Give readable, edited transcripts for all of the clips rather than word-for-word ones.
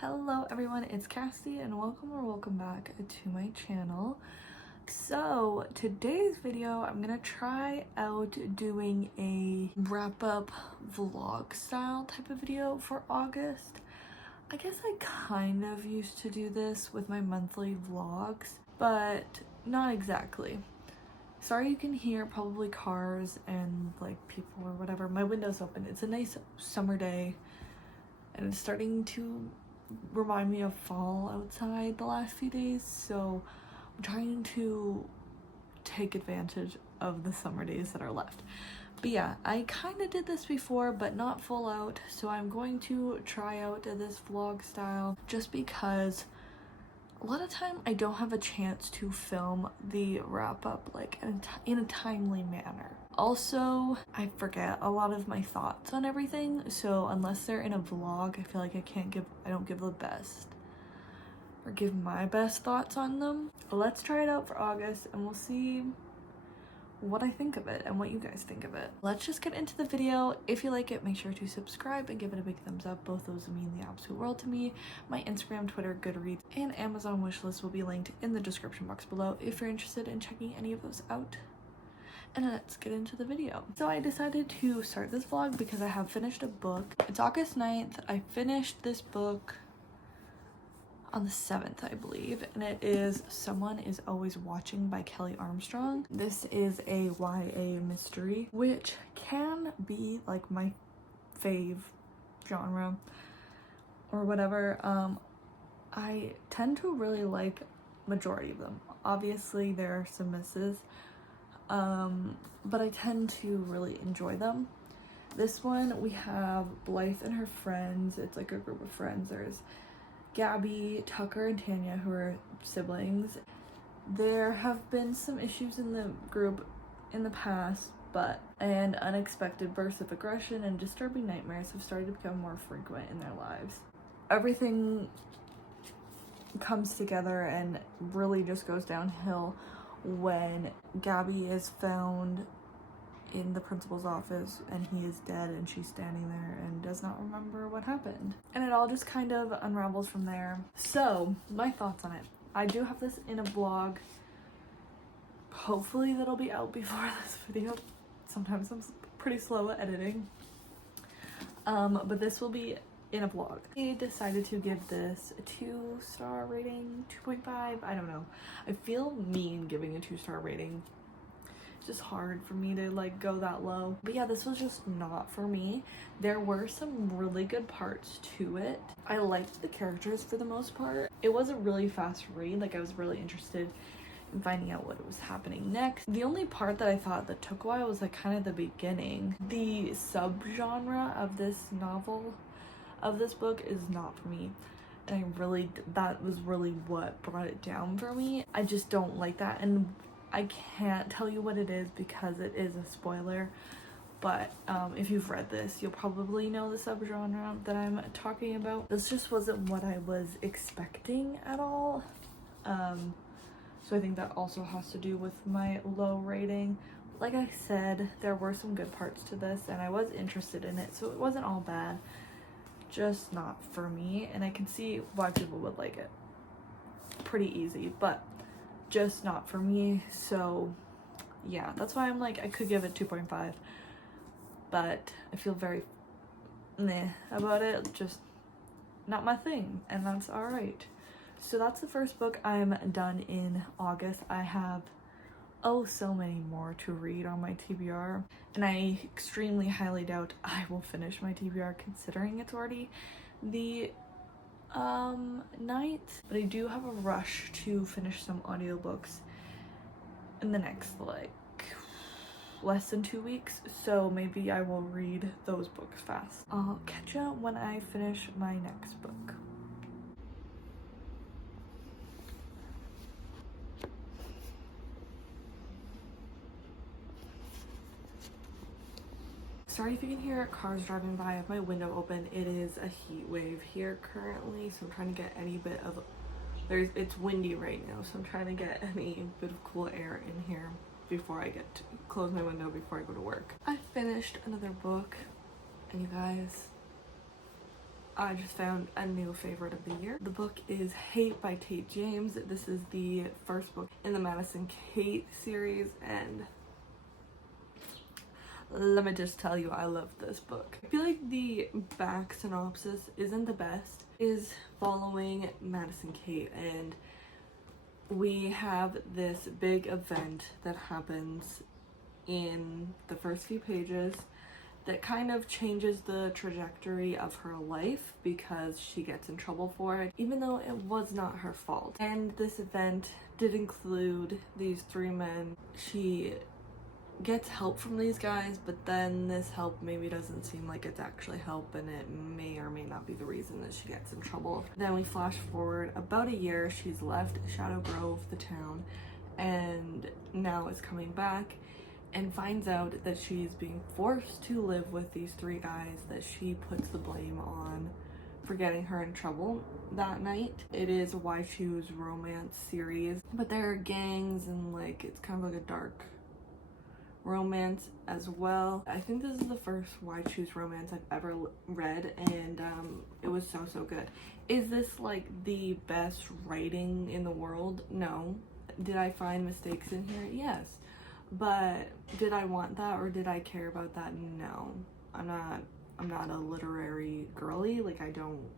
Hello everyone, it's Cassie and welcome back to my channel. So today's video I'm gonna try out doing a wrap-up vlog style type of video for August. I guess I kind of used to do this with my monthly vlogs, but not exactly. Sorry you can hear probably cars and like people or whatever. My window's open. It's a nice summer day and it's starting to remind me of fall outside the last few days, so I'm trying to take advantage of the summer days that are left. But yeah, I kind of did this before but not full out, so I'm going to try out this vlog style just because a lot of time I don't have a chance to film the wrap up like in a timely manner. Also, I forget a lot of my thoughts on everything, so unless they're in a vlog, I feel like I don't give the best or give my best thoughts on them. But let's try it out for August and we'll see what I think of it and what you guys think of it. Let's just get into the video. If you like it, make sure to subscribe and give it a big thumbs up. Both those mean the absolute world to me. My Instagram, Twitter, Goodreads, and Amazon wishlist will be linked in the description box below if you're interested in checking any of those out. And let's get into the video. So I decided to start this vlog because I have finished a book. It's August 9th. I finished this book on the 7th, I believe, and it is Someone Is Always Watching by Kelly Armstrong. This is a YA mystery, which can be like my fave genre or whatever. I tend to really like majority of them. Obviously there are some misses, but I tend to really enjoy them. This one we have Blythe and her friends. It's like a group of friends. There's Gabby, Tucker, and Tanya, who are siblings. There have been some issues in the group in the past, but an unexpected burst of aggression and disturbing nightmares have started to become more frequent in their lives. Everything comes together and really just goes downhill when Gabby is found in the principal's office and he is dead and she's standing there and does not remember what happened, and it all just kind of unravels from there. So my thoughts on it, I do have this in a vlog. Hopefully that'll be out before this video. Sometimes I'm pretty slow at editing, but this will be in a vlog. I decided to give this a 2-star rating, 2.5. I don't know, I feel mean giving a 2-star rating. Just hard for me to like go that low. But yeah, this was just not for me. There were some really good parts to it. I liked the characters for the most part. It was a really fast read. Like I was really interested in finding out what was happening next. The only part that I thought that took a while was like kind of the beginning. The subgenre of this novel, of this book, is not for me. And that was really what brought it down for me. I just don't like that, and I can't tell you what it is because it is a spoiler, but if you've read this, you'll probably know the subgenre that I'm talking about. This just wasn't what I was expecting at all, so I think that also has to do with my low rating. Like I said, there were some good parts to this and I was interested in it, so it wasn't all bad, just not for me, and I can see why people would like it. Pretty easy, but just not for me. So yeah, that's why I'm like, I could give it 2.5, but I feel very meh about it. Just not my thing, and that's all right. So that's the first book I'm done in August. I have so many more to read on my TBR, and I extremely highly doubt I will finish my TBR considering it's already the 9th, but I do have a rush to finish some audiobooks in the next like less than 2 weeks, so maybe I will read those books fast. I'll catch you when I finish my next book. Sorry if you can hear cars driving by. I have my window open. It is a heat wave here currently, so I'm trying to get any bit of it's windy right now, so I'm trying to get any bit of cool air in here before I get to close my window before I go to work. I finished another book, and you guys, I just found a new favorite of the year. The book is Hate by Tate James. This is the first book in the Madison Kate series, and let me just tell you, I love this book. I feel like the back synopsis isn't the best. It is following Madison Kate, and we have this big event that happens in the first few pages that kind of changes the trajectory of her life because she gets in trouble for it, even though it was not her fault. And this event did include these three men. She gets help from these guys, but then this help maybe doesn't seem like it's actually help, and it may or may not be the reason that she gets in trouble. Then we flash forward about a year. She's left Shadow Grove, the town, and now is coming back and finds out that she's being forced to live with these three guys that she puts the blame on for getting her in trouble that night. It is a Why Choose romance series, but there are gangs and like it's kind of like a dark romance as well. I think this is the first Why Choose romance I've ever read, and it was so good. Is this like the best writing in the world? No. Did I find mistakes in here? Yes. But did I want that, or did I care about that? No. I'm not a literary girly. Like, I don't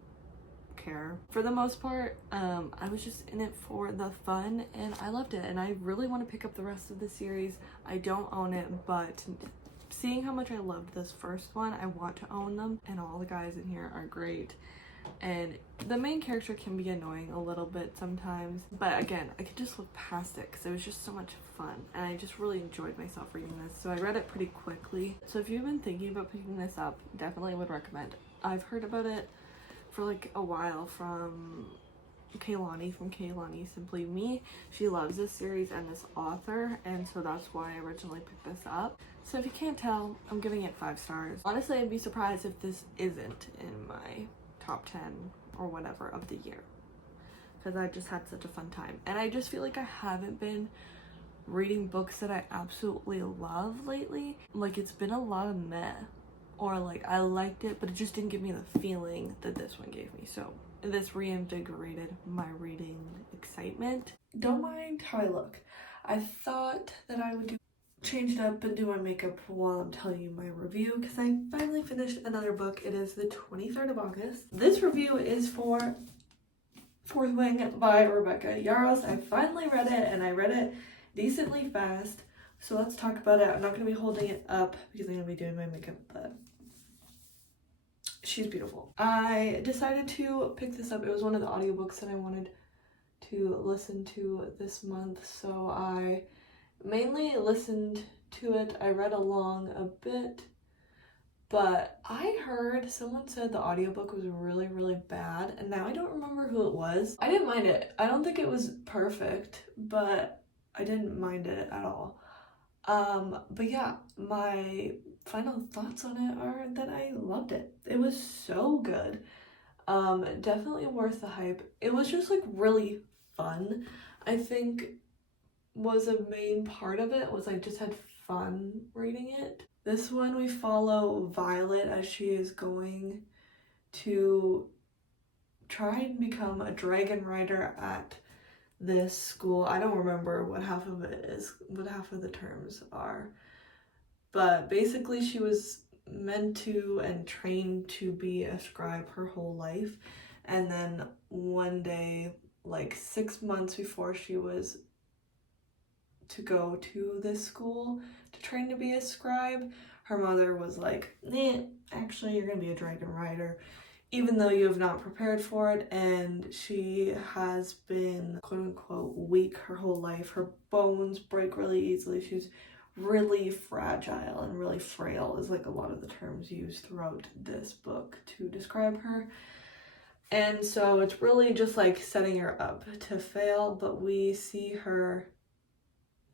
care. For the most part, I was just in it for the fun, and I loved it, and I really want to pick up the rest of the series. I don't own it, but seeing how much I loved this first one, I want to own them, and all the guys in here are great. And the main character can be annoying a little bit sometimes, but again, I could just look past it because it was just so much fun, and I just really enjoyed myself reading this. So I read it pretty quickly. So if you've been thinking about picking this up, definitely would recommend. I've heard about it for like a while from Kaylani from Kaylani Simply Me. She loves this series and this author, and so that's why I originally picked this up. So if you can't tell, I'm giving it 5 stars. Honestly, I'd be surprised if this isn't in my top 10 or whatever of the year, because I just had such a fun time. And I just feel like I haven't been reading books that I absolutely love lately. Like, it's been a lot of meh, or like I liked it but it just didn't give me the feeling that this one gave me. So this reinvigorated my reading excitement. Don't mind how I look. I thought that I would change it up and do my makeup while I'm telling you my review, because I finally finished another book. It is the 23rd of August. This review is for Fourth Wing by Rebecca Yarros. I finally read it, and I read it decently fast, so let's talk about it. I'm not going to be holding it up because I'm going to be doing my makeup, but she's beautiful. I decided to pick this up. It was one of the audiobooks that I wanted to listen to this month, so I mainly listened to it. I read along a bit, but I heard someone said the audiobook was really bad, and now I don't remember who it was. I didn't mind it. I don't think it was perfect, but I didn't mind it at all. But yeah, my final thoughts on it are that I loved it. It was so good. Definitely worth the hype. It was just like really fun. I think was a main part of it, was I just had fun reading it. This one we follow Violet as she is going to try and become a dragon rider at this school. I don't remember what half of it is, what half of the terms are, but basically she was meant to and trained to be a scribe her whole life, and then one day, like 6 months before she was to go to this school to train to be a scribe, her mother was like, nah, actually you're gonna be a dragon rider, even though you have not prepared for it. And she has been quote-unquote weak her whole life. Her bones break really easily. She's really fragile and really frail is like a lot of the terms used throughout this book to describe her. And so it's really just like setting her up to fail, but we see her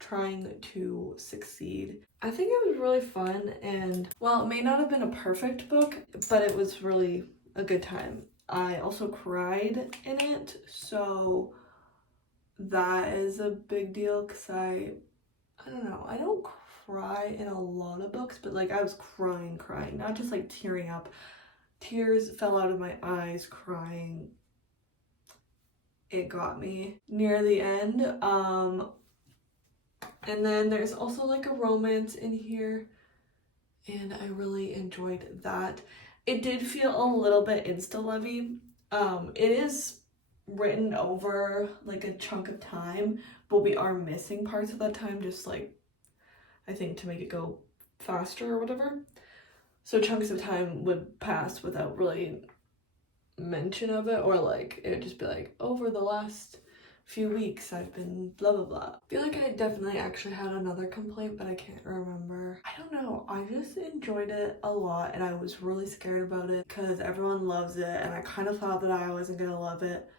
trying to succeed. I think it was really fun, and while it may not have been a perfect book, but it was really a good time. I also cried in it, so that is a big deal, because I don't know, I don't cry in a lot of books, but like I was crying, not just like tearing up. Tears fell out of my eyes crying. It got me near the end. And then there's also like a romance in here, and I really enjoyed that. It did feel a little bit insta-lovey. It is written over like a chunk of time, but we are missing parts of that time, just like I think to make it go faster or whatever. So chunks of time would pass without really mention of it, or like it would just be like, over the last few weeks I've been blah blah blah. I feel like I definitely actually had another complaint, but I can't remember. I don't know, I just enjoyed it a lot, and I was really scared about it because everyone loves it, and I kind of thought that I wasn't gonna love it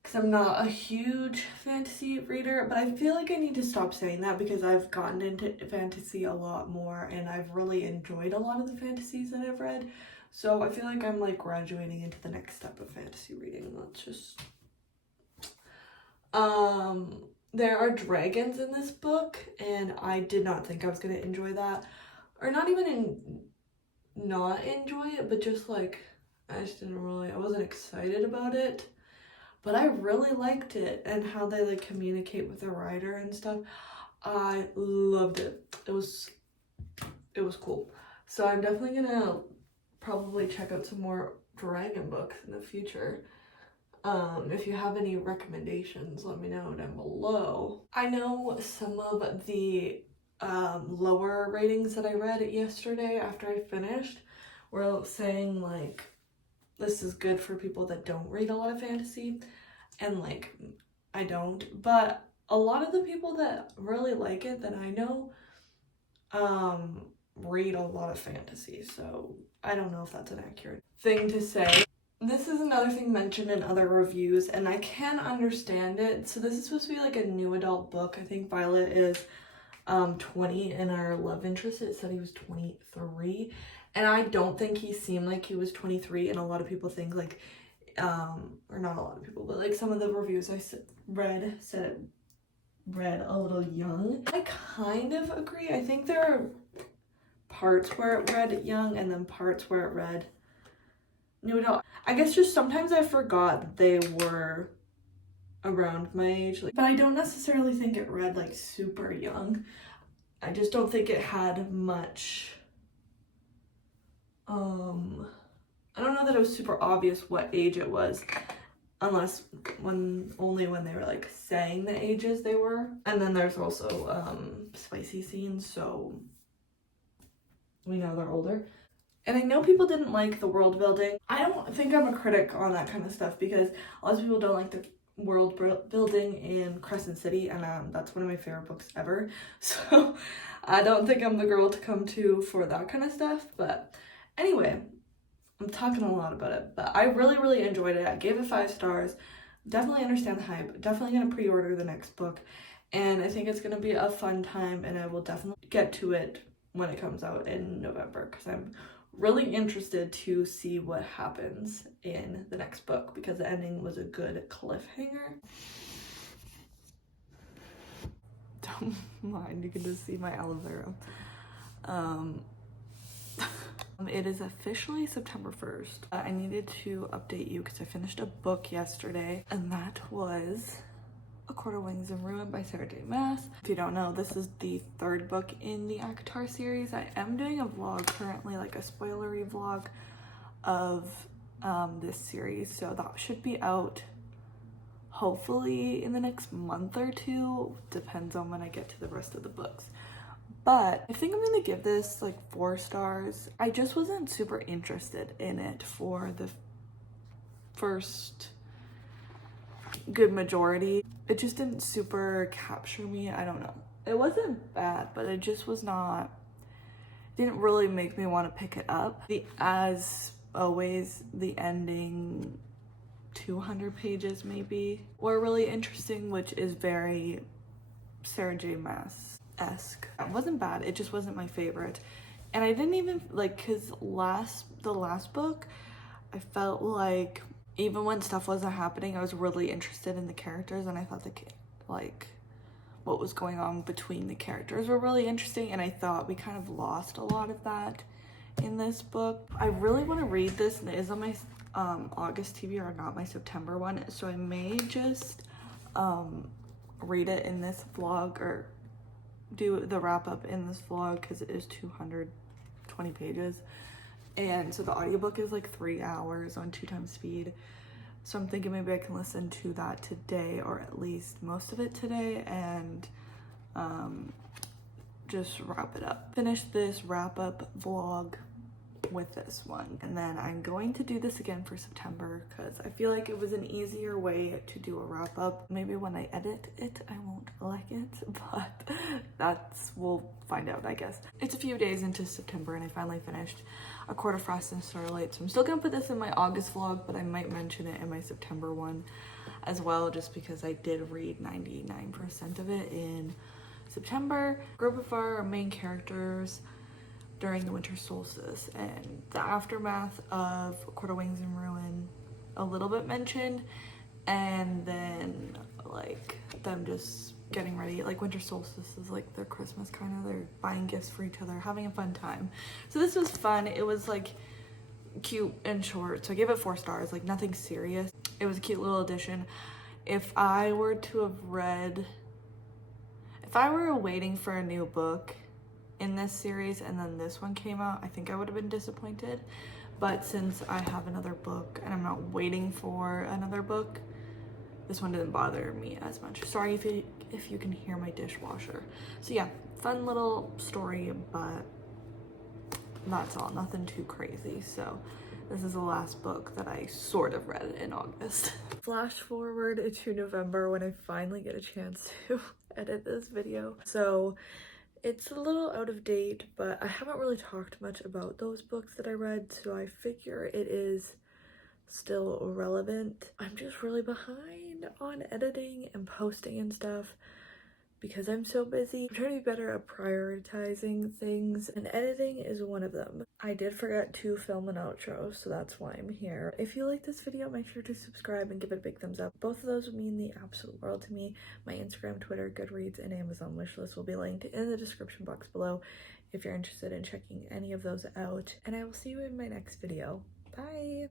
because I'm not a huge fantasy reader, but I feel like I need to stop saying that because I've gotten into fantasy a lot more, and I've really enjoyed a lot of the fantasies that I've read. So I feel like I'm like graduating into the next step of fantasy reading. Let's just there are dragons in this book, and I did not think I was gonna enjoy that, or not even not enjoy it, but just like I wasn't excited about it, but I really liked it, and how they like communicate with the writer and stuff. I loved it. It was cool. So I'm definitely gonna probably check out some more dragon books in the future. If you have any recommendations, let me know down below. I know some of the lower ratings that I read yesterday after I finished were saying like this is good for people that don't read a lot of fantasy, and like I don't, but a lot of the people that really like it that I know read a lot of fantasy, so I don't know if that's an accurate thing to say. This is another thing mentioned in other reviews, and I can understand it. So this is supposed to be like a new adult book. I think Violet is 20, and our love interest, it said he was 23, and I don't think he seemed like he was 23, and a lot of people think like or not a lot of people, but like some of the reviews I read said it read a little young. I kind of agree. I think there are parts where it read young and then parts where it read new adult. I guess just sometimes I forgot they were around my age, like, but I don't necessarily think it read like super young. I just don't think it had much I don't know that it was super obvious what age it was, unless only when they were like saying the ages they were. And then there's also spicy scenes, so we know they're older. And I know people didn't like the world building. I don't think I'm a critic on that kind of stuff because a lot of people don't like the world building in Crescent City, and that's one of my favorite books ever. So I don't think I'm the girl to come to for that kind of stuff. But anyway, I'm talking a lot about it, but I really, really enjoyed it. I gave it 5 stars. Definitely understand the hype. Definitely gonna pre-order the next book, and I think it's gonna be a fun time, and I will definitely get to it when it comes out in November because I'm really interested to see what happens in the next book because the ending was a good cliffhanger. Don't mind, you can just see my aloe vera. It is officially September 1st. I needed to update you because I finished a book yesterday, and that was A Court of Wings and Ruin by Sarah J Maas. If you don't know, this is the 3rd book in the ACOTAR series. I am doing a vlog currently, like a spoilery vlog of this series, so that should be out hopefully in the next month or 2. Depends on when I get to the rest of the books. But I think I'm gonna give this like 4 stars. I just wasn't super interested in it for the first good majority. It just didn't super capture me. I don't know. It wasn't bad, but it just was not, didn't really make me want to pick it up. As always, the ending 200 pages maybe were really interesting, which is very Sarah J Maas-esque. It wasn't bad, it just wasn't my favorite. And I didn't even like, because the last book, I felt like even when stuff wasn't happening, I was really interested in the characters, and I thought like what was going on between the characters were really interesting, and I thought we kind of lost a lot of that in this book. I really want to read this, and it is on my August TBR, not my September one, so I may just read it in this vlog, or do the wrap up in this vlog, because it is 220 pages, and so the audiobook is like 3 hours on 2x speed. So I'm thinking maybe I can listen to that today, or at least most of it today, and just wrap it up. Finish this wrap up vlog with this one, and then I'm going to do this again for September because I feel like it was an easier way to do a wrap up. Maybe when I edit it I won't like it, but we'll find out, I guess. It's a few days into September and I finally finished A Court of Frost and Starlight, so I'm still gonna put this in my August vlog, but I might mention it in my September one as well, just because I did read 99% of it in September. Group of our main characters during the winter solstice and the aftermath of Court of Wings and Ruin, a little bit mentioned, and then like them just getting ready. Like winter solstice is like their Christmas, kind of, they're buying gifts for each other, having a fun time. So this was fun. It was like cute and short, so I gave it 4 stars, like nothing serious. It was a cute little addition. If I were waiting for a new book in this series and then this one came out, I think I would have been disappointed. But since I have another book and I'm not waiting for another book, this one didn't bother me as much. Sorry if you can hear my dishwasher. So yeah, fun little story, but that's all, nothing too crazy. So this is the last book that I sort of read in August. Flash forward to November when I finally get a chance to edit this video. So it's a little out of date, but I haven't really talked much about those books that I read, so I figure it is still relevant. I'm just really behind on editing and posting and stuff because I'm so busy. I'm trying to be better at prioritizing things, and editing is one of them. I did forget to film an outro, so that's why I'm here. If you like this video, make sure to subscribe and give it a big thumbs up. Both of those would mean the absolute world to me. My Instagram, Twitter, Goodreads, and Amazon wishlist will be linked in the description box below if you're interested in checking any of those out. And I will see you in my next video. Bye!